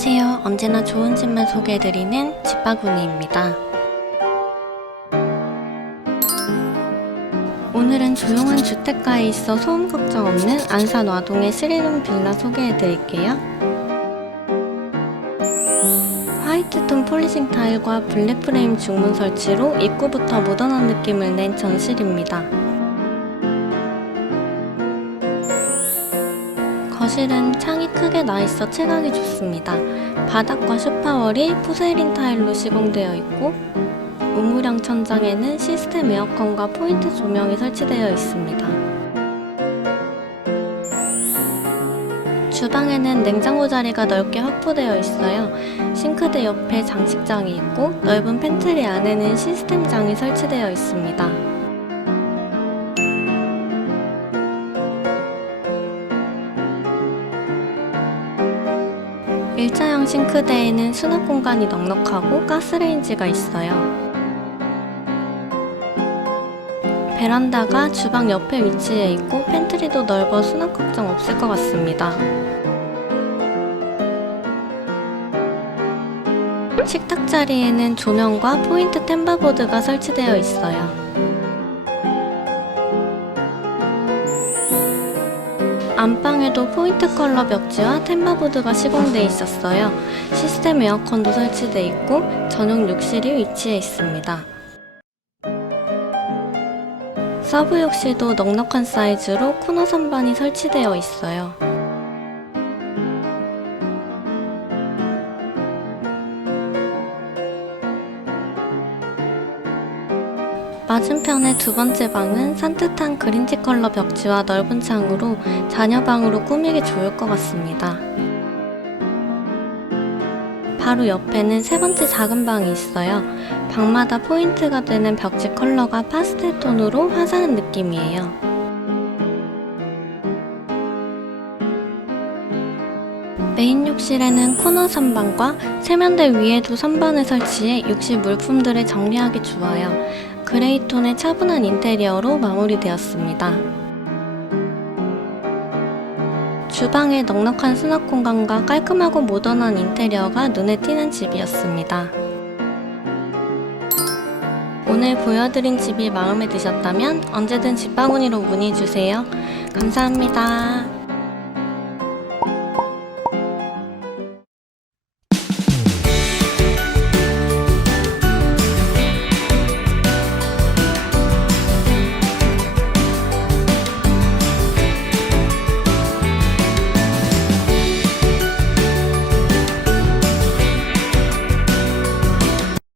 안녕하세요. 언제나 좋은 집만 소개해드리는 집바구니입니다. 오늘은 조용한 주택가에 있어 소음 걱정 없는 안산 와동의 스리룸 빌라 소개해드릴게요. 화이트톤 폴리싱 타일과 블랙 프레임 중문 설치로 입구부터 모던한 느낌을 낸 전실입니다. 거실은 창이 크게 나 있어 채광이 좋습니다. 바닥과 슈파월이 푸세린 타일로 시공되어 있고 우무령 천장에는 시스템 에어컨과 포인트 조명이 설치되어 있습니다. 주방에는 냉장고 자리가 넓게 확보되어 있어요. 싱크대 옆에 장식장이 있고 넓은 팬트리 안에는 시스템장이 설치되어 있습니다. 일자형 싱크대에는 수납 공간이 넉넉하고 가스레인지가 있어요. 베란다가 주방 옆에 위치해 있고 팬트리도 넓어 수납 걱정 없을 것 같습니다. 식탁 자리에는 조명과 포인트 템바보드가 설치되어 있어요. 안방에도 포인트 컬러 벽지와 템바보드가 시공돼 있었어요. 시스템 에어컨도 설치돼 있고 전용 욕실이 위치해 있습니다. 서브 욕실도 넉넉한 사이즈로 코너 선반이 설치되어 있어요. 맞은편의 두 번째 방은 산뜻한 그린지 컬러 벽지와 넓은 창으로 자녀 방으로 꾸미기 좋을 것 같습니다. 바로 옆에는 세 번째 작은 방이 있어요. 방마다 포인트가 되는 벽지 컬러가 파스텔 톤으로 화사한 느낌이에요. 메인 욕실에는 코너 선반과 세면대 위에도 선반을 설치해 욕실 물품들을 정리하기 좋아요. 그레이 톤의 차분한 인테리어로 마무리되었습니다. 주방에 넉넉한 수납 공간과 깔끔하고 모던한 인테리어가 눈에 띄는 집이었습니다. 오늘 보여드린 집이 마음에 드셨다면 언제든 집바구니로 문의주세요. 감사합니다.